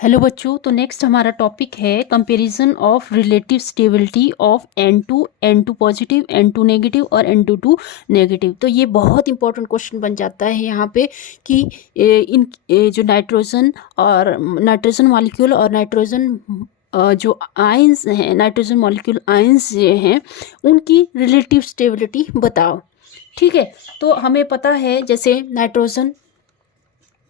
Hello बच्चों, तो next हमारा टॉपिक है comparison of relative stability of N2 positive, N2 negative और N2 नेगेटिव। तो ये बहुत इंपॉर्टेंट क्वेश्चन बन जाता है यहाँ पे कि जो नाइट्रोजन मॉलिक्यूल और नाइट्रोजन जो आयंस हैं, नाइट्रोजन मॉलिक्यूल आयंस जो हैं, उनकी रिलेटिव स्टेबिलिटी बताओ। ठीक है, तो हमें पता है जैसे नाइट्रोजन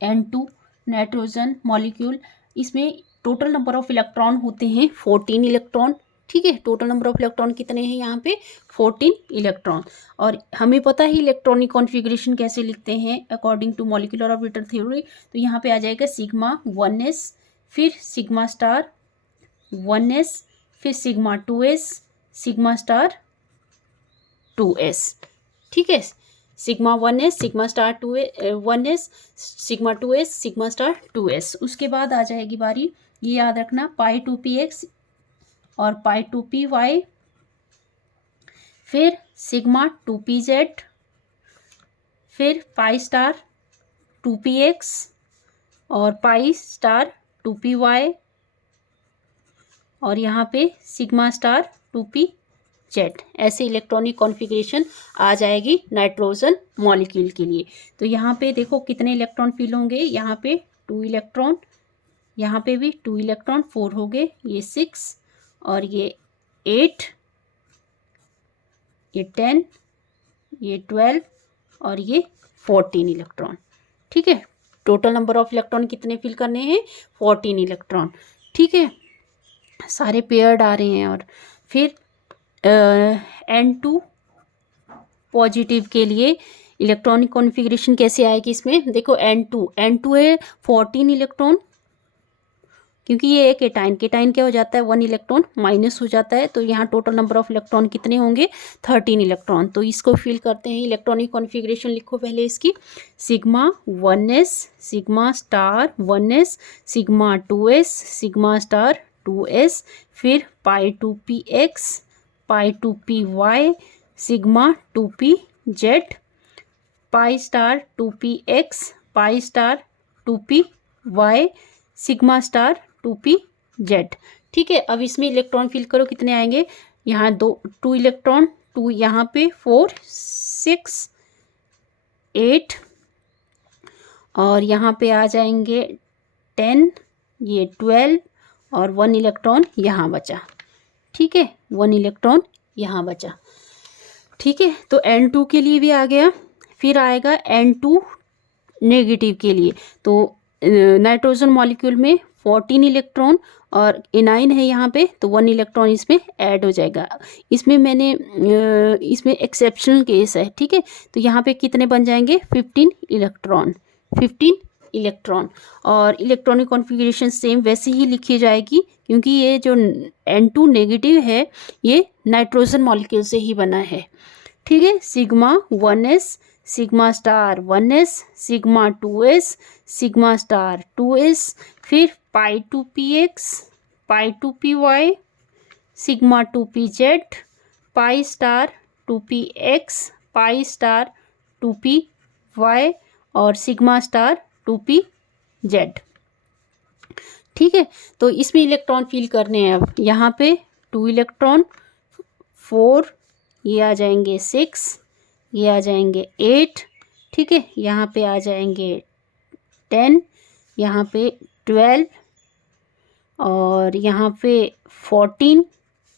N2 नाइट्रोजन मॉलिक्यूल, इसमें टोटल नंबर ऑफ इलेक्ट्रॉन होते हैं 14 इलेक्ट्रॉन। ठीक है, टोटल नंबर ऑफ इलेक्ट्रॉन कितने हैं यहाँ पे 14 इलेक्ट्रॉन। और हमें पता है इलेक्ट्रॉनिक कॉन्फ़िगरेशन कैसे लिखते हैं according to molecular orbital theory. तो यहाँ पे आ जाएगा सिग्मा 1s, फिर सिग्मा स्टार 1s, फिर sigma 2s, sigma star 2s। ठीक है, sigma 1s, sigma star 1s, sigma 2s, sigma star 2s। उसके बाद आ जाएगी बारी, ये याद रखना, पाई 2px और पाई 2py, फिर सिग्मा 2pz, फिर पाई स्टार 2px और पाई स्टार 2py, और यहाँ पे सिग्मा स्टार 2p जेड। ऐसे इलेक्ट्रॉनिक कॉन्फ़िगरेशन आ जाएगी नाइट्रोजन मॉलिक्यूल के लिए। तो यहाँ पे देखो कितने इलेक्ट्रॉन फिल होंगे, यहाँ पे 2 इलेक्ट्रॉन, यहाँ पे भी 2 इलेक्ट्रॉन, 4 हो गए, ये 6 और ये 8, ये 10, ये 12 और ये 14 इलेक्ट्रॉन। ठीक है, टोटल नंबर ऑफ इलेक्ट्रॉन कितने फिल करने हैं 14 इलेक्ट्रॉन। ठीक है, सारे पेयर्ड आ रहे हैं। और फिर N2 पॉजिटिव के लिए इलेक्ट्रॉनिक कॉन्फ़िगरेशन कैसे आएगी इसमें, देखो N2 है 14 इलेक्ट्रॉन, क्योंकि ये एक केटाइन क्या हो जाता है 1 इलेक्ट्रॉन माइनस हो जाता है, तो यहाँ टोटल नंबर ऑफ इलेक्ट्रॉन कितने होंगे 13 इलेक्ट्रॉन। तो इसको फिल करते हैं, इलेक्ट्रॉनिक कॉन्फ़िगरेशन लिखो पहले इसकी, sigma 1s, sigma star 1s, sigma 2s, sigma star 2s, फिर पाई 2px, पाई 2py, sigma 2pz, pi star 2px, pi star 2py, sigma star 2pz। ठीक है, अब इसमें इलेक्ट्रॉन फिल करो, कितने आएंगे, यहाँ 2 इलेक्ट्रॉन, 2 यहाँ पे 4 6 8 और यहाँ पे आ जाएंगे 10, ये 12 और 1 इलेक्ट्रॉन यहाँ बचा। ठीक है, 1 इलेक्ट्रॉन यहाँ बचा। ठीक है, तो N2 के लिए भी आ गया। फिर आएगा N2 नेगेटिव के लिए। तो नाइट्रोजन मॉलिक्यूल में 14 इलेक्ट्रॉन और एनाइन है यहाँ पे, तो 1 इलेक्ट्रॉन इसमें ऐड हो जाएगा। इसमें इसमें एक्सेप्शनल केस है। ठीक है, तो यहाँ पे कितने बन जाएंगे 15 इलेक्ट्रॉन। और इलेक्ट्रॉनिक कॉन्फ़िगरेशन सेम वैसे ही लिखी जाएगी, क्योंकि ये जो N2 नेगेटिव है ये नाइट्रोजन मॉलिक्यूल से ही बना है। ठीक है, sigma 1s, sigma star 1s, sigma 2s, sigma star 2s, फिर पाई 2px, पाई 2py, sigma 2pz, pi star 2px, pi star 2py और सिग्मा स्टार 2pz। ठीक है, तो इसमें इलेक्ट्रॉन फिल करने हैं। अब यहाँ पे 2 इलेक्ट्रॉन, 4, ये आ जाएंगे 6, ये आ जाएंगे 8। ठीक है, यहाँ पे आ जाएंगे 10, यहाँ पे 12 और यहाँ पे 14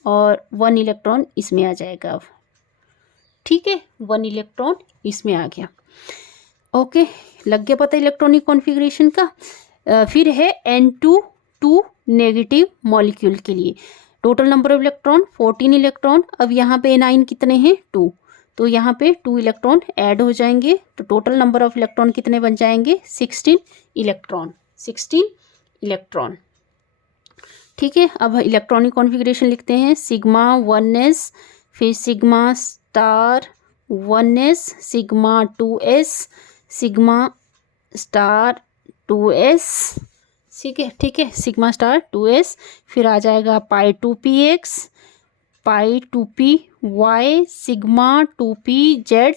और 1 इलेक्ट्रॉन इसमें आ जाएगा अब। ठीक है, 1 इलेक्ट्रॉन इसमें आ गया। ओके, लग गया पता इलेक्ट्रॉनिक कॉन्फ़िगरेशन का। फिर है N2 नेगेटिव मॉलिक्यूल के लिए total number of electron 14 electron. अब यहाँ पे एनाइन कितने हैं 2, तो यहाँ पे 2 इलेक्ट्रॉन ऐड हो जाएंगे, तो टोटल नंबर ऑफ इलेक्ट्रॉन कितने बन जाएंगे 16 इलेक्ट्रॉन। ठीक है, अब इलेक्ट्रॉनिक कॉन्फ़िगरेशन लिखते हैं, सिग्मा 1s, फिर sigma star 1s, sigma 2s, sigma star 2s। ठीक है, सिग्मा स्टार 2s, फिर आ जाएगा पाई 2px, पाई 2py, sigma 2pz,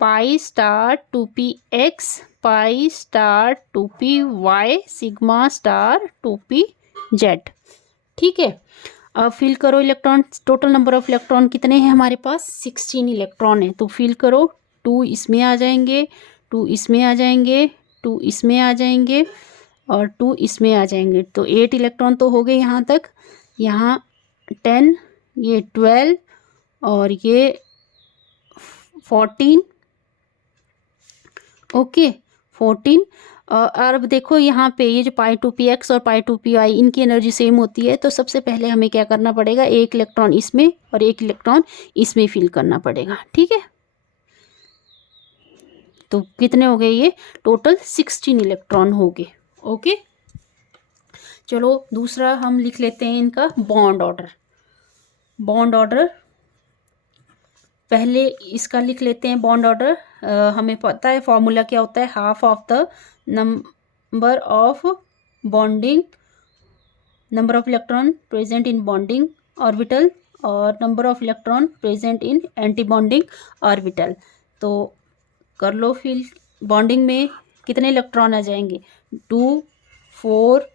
pi star 2p(x), pi star 2p(y), sigma star 2p(z). ठीक है, अब फिल करो electron. Total number of electron कितने हैं हमारे पास? 16 इलेक्ट्रॉन है। तो फिल करो, 2 इसमें आ जाएंगे, 2 इसमें आ जाएंगे, 2 इसमें आ जाएंगे और 2 इसमें आ जाएंगे। तो 8 इलेक्ट्रॉन तो हो गए यहाँ तक। यहाँ 10, ये 12 और ये 14। ओके, 14। और अब देखो यहाँ पे ये जो पाई 2p(x) और पाई 2p(y) इनकी एनर्जी सेम होती है। तो सबसे पहले हमें क्या करना पड़ेगा, एक इलेक्ट्रॉन इसमें और एक इलेक्ट्रॉन इसमें फिल करना पड़ेगा। ठीक है, तो कितने हो गए ये? टोटल 16 इलेक्ट्रॉन हो गए। ओके, चलो दूसरा हम लिख लेते हैं इनका बॉन्ड ऑर्डर। बॉन्ड ऑर्डर पहले इसका लिख लेते हैं बॉन्ड ऑर्डर। हमें पता है फॉर्मूला क्या होता है, half of the number of bonding, number of electron present in bonding orbital और number of electron present in anti bonding orbital. तो कर लो फिल। बॉन्डिंग में कितने इलेक्ट्रॉन आ जाएंगे? 2, 4,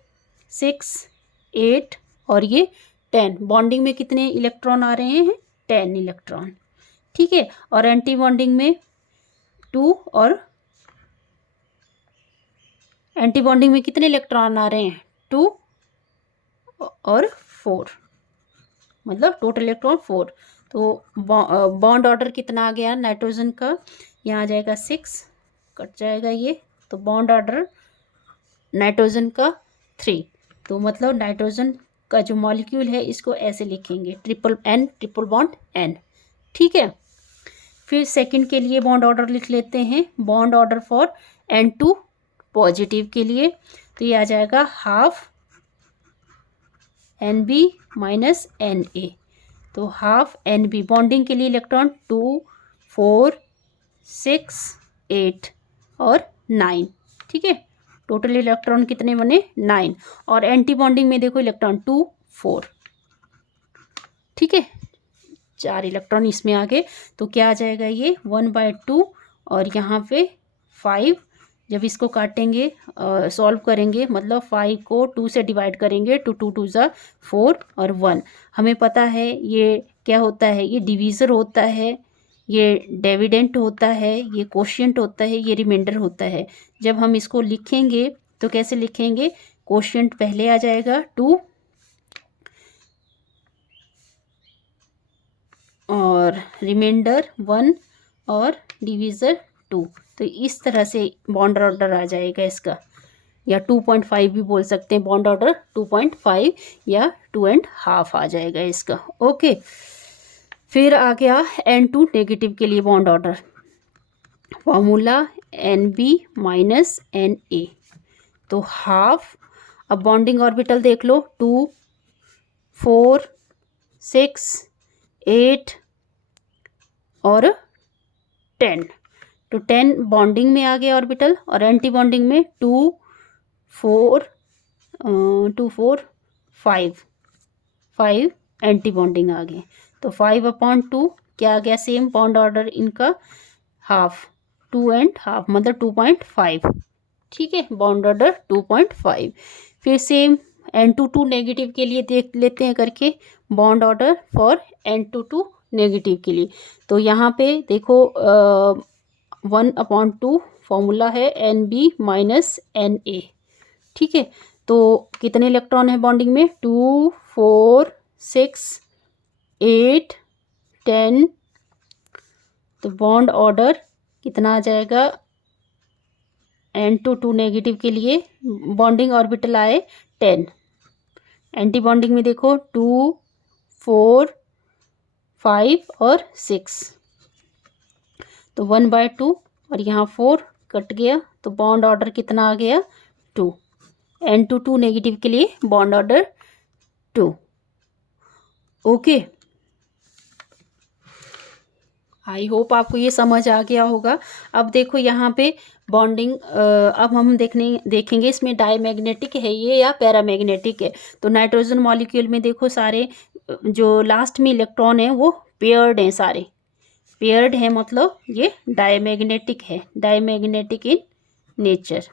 6, 8 और ये 10। बॉन्डिंग में कितने इलेक्ट्रॉन आ रहे हैं? 10 इलेक्ट्रॉन। ठीक है, और एंटी बॉन्डिंग में 2 और एंटी बॉन्डिंग में कितने इलेक्ट्रॉन आ रहे हैं? 2 और 4, मतलब टोटल इलेक्ट्रॉन 4। तो बॉन्ड ऑर्डर कितना आ गया नाइट्रोजन का? यहाँ आ जाएगा 6, कट जाएगा ये। तो बॉन्ड ऑर्डर नाइट्रोजन का 3। तो मतलब नाइट्रोजन का जो मॉलिक्यूल है इसको ऐसे लिखेंगे, triple N, triple bond N। ठीक है, फिर सेकंड के लिए बॉन्ड ऑर्डर लिख लेते हैं। Bond order for N2 positive के लिए तो ये आ जाएगा हाफ NB माइनस NA। तो हाफ NB बॉन्डिंग के लिए इलेक्ट्रॉन 2, 4, 6, 8 और 9। ठीक है, टोटल इलेक्ट्रॉन कितने बने? 9। और एंटी बॉन्डिंग में देखो इलेक्ट्रॉन 2, 4। ठीक है, 4 इलेक्ट्रॉन इसमें आ गए। तो क्या आ जाएगा ये? 1/2 और यहाँ पे 5। जब इसको काटेंगे, सॉल्व करेंगे, मतलब 5 को 2 से डिवाइड करेंगे तो 2 2 ज़ा 4 और 1। हमें पता है ये क्या होता है, ये डिवीज़र होता है, ये डिविडेंट होता है, ये कोशिएंट होता है, ये रिमाइंडर होता है। जब हम इसको लिखेंगे तो कैसे लिखेंगे? कोशिएंट पहले आ जाएगा 2 और रिमाइंडर 1 और डिवीज़र 2। तो इस तरह से बॉन्ड ऑर्डर आ जाएगा इसका, या 2.5 भी बोल सकते हैं। बॉन्ड ऑर्डर 2.5 या 2.5 आ जाएगा इसका। ओके, फिर आ गया N2 नेगेटिव के लिए bond order. Formula NB minus NA। तो हाफ, अब बॉन्डिंग ऑर्बिटल देख लो, 2, 4, 6, 8 और 10। तो 10 बॉन्डिंग में आ गया ऑर्बिटल और एंटी बॉन्डिंग में 2, 4, 5 एंटी बॉन्डिंग आ गए। तो 5/2 क्या आ गया? सेम बॉन्ड ऑर्डर इनका हाफ, 2.5 मतलब 2.5। ठीक है, बॉन्ड ऑर्डर 2.5। फिर सेम N2 नेगेटिव के लिए देख लेते हैं करके bond order for N2 negative के लिए। तो यहाँ पे देखो 1/2 फॉर्मूला है NB माइनस NA। ठीक है, तो कितने इलेक्ट्रॉन है बॉन्डिंग में? 2, 4, 6, 8, 10। तो बॉन्ड ऑर्डर कितना आ जाएगा N2 नेगेटिव के लिए? बॉन्डिंग ऑर्बिटल आए 10। एंटी बॉन्डिंग में देखो 2, 4, 5 और 6। तो 1/2 और यहाँ 4 कट गया। तो बॉन्ड ऑर्डर कितना आ गया? 2। N2 नेगेटिव के लिए bond order 2। Okay, I hope आपको ये समझ आ गया होगा। अब देखो यहाँ पे बॉन्डिंग, अब हम देखेंगे इसमें डायमैग्नेटिक है ये या पैरामैग्नेटिक है। तो नाइट्रोजन मॉलिक्यूल में देखो सारे जो लास्ट में इलेक्ट्रॉन है वो पेयर्ड हैं सारे। पेयर्ड है मतलब ये डायमैग्नेटिक है, डायमैग्नेटिक इन नेचर।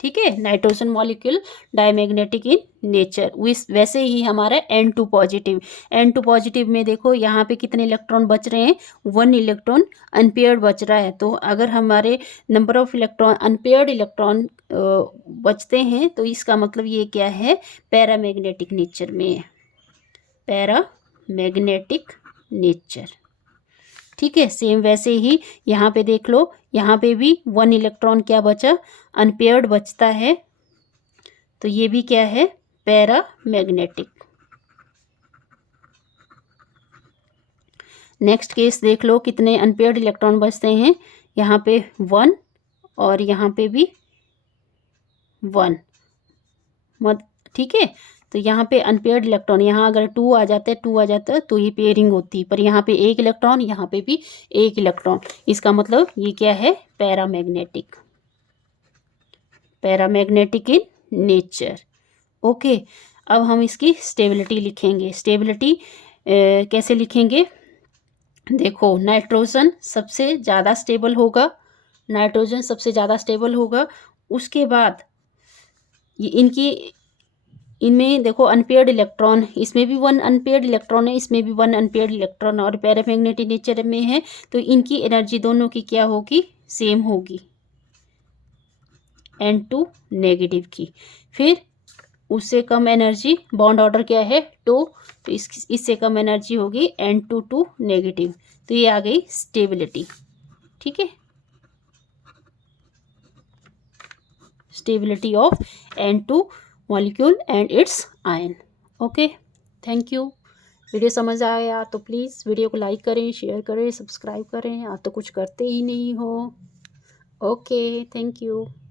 ठीक है, nitrogen molecule diamagnetic in nature. वैसे ही हमारा N2 पॉजिटिव, N2 पॉजिटिव में देखो यहाँ पे कितने इलेक्ट्रॉन बच रहे हैं, 1 इलेक्ट्रॉन अनपेयर्ड बच रहा है। तो अगर हमारे number of electron unpaired electron बचते हैं तो इसका मतलब ये क्या है, पैरामैग्नेटिक नेचर में है, पैरामैग्नेटिक नेचर। ठीक है, सेम वैसे ही यहाँ पे देख लो, यहाँ पे भी 1 इलेक्ट्रॉन क्या बचा, अनपेयर्ड बचता है, तो ये भी क्या है, पैरामैग्नेटिक। नेक्स्ट केस देख लो, कितने अनपेयर्ड इलेक्ट्रॉन बचते हैं, यहाँ पे 1 और यहाँ पे भी 1 ठीक है। तो यहाँ पे अनपेयर्ड इलेक्ट्रॉन, यहाँ अगर 2 आ जाता है तो ये पेयरिंग होती है, पर यहाँ पे 1 इलेक्ट्रॉन, यहाँ पे भी 1 इलेक्ट्रॉन, इसका मतलब ये क्या है, paramagnetic, paramagnetic in nature. Okay, अब हम इसकी स्टेबिलिटी लिखेंगे। स्टेबिलिटी कैसे लिखेंगे, देखो नाइट्रोजन सबसे ज़्यादा स्टेबल होगा, नाइट्रोजन सबसे ज़्यादा स्टेबल होगा। उसके बाद ये इनमें देखो अनपेयर्ड इलेक्ट्रॉन, इसमें भी 1 अनपेयर्ड इलेक्ट्रॉन है, इसमें भी 1 अनपेयर्ड इलेक्ट्रॉन, और पैरामैग्नेटिक नेचर में है, तो इनकी एनर्जी दोनों की क्या होगी, सेम होगी, N2 नेगेटिव की। फिर उससे कम एनर्जी, बॉन्ड ऑर्डर क्या है 2, तो इससे कम एनर्जी होगी N2 नेगेटिव, तो ये आ गई स्टेबिलिटी। ठीक है, stability of N2 molecule and it's ion. Okay, thank you. Video समझ आया तो प्लीज़ वीडियो को लाइक करें, शेयर करें, सब्सक्राइब करें। आप तो कुछ करते ही नहीं हो। Okay, thank you.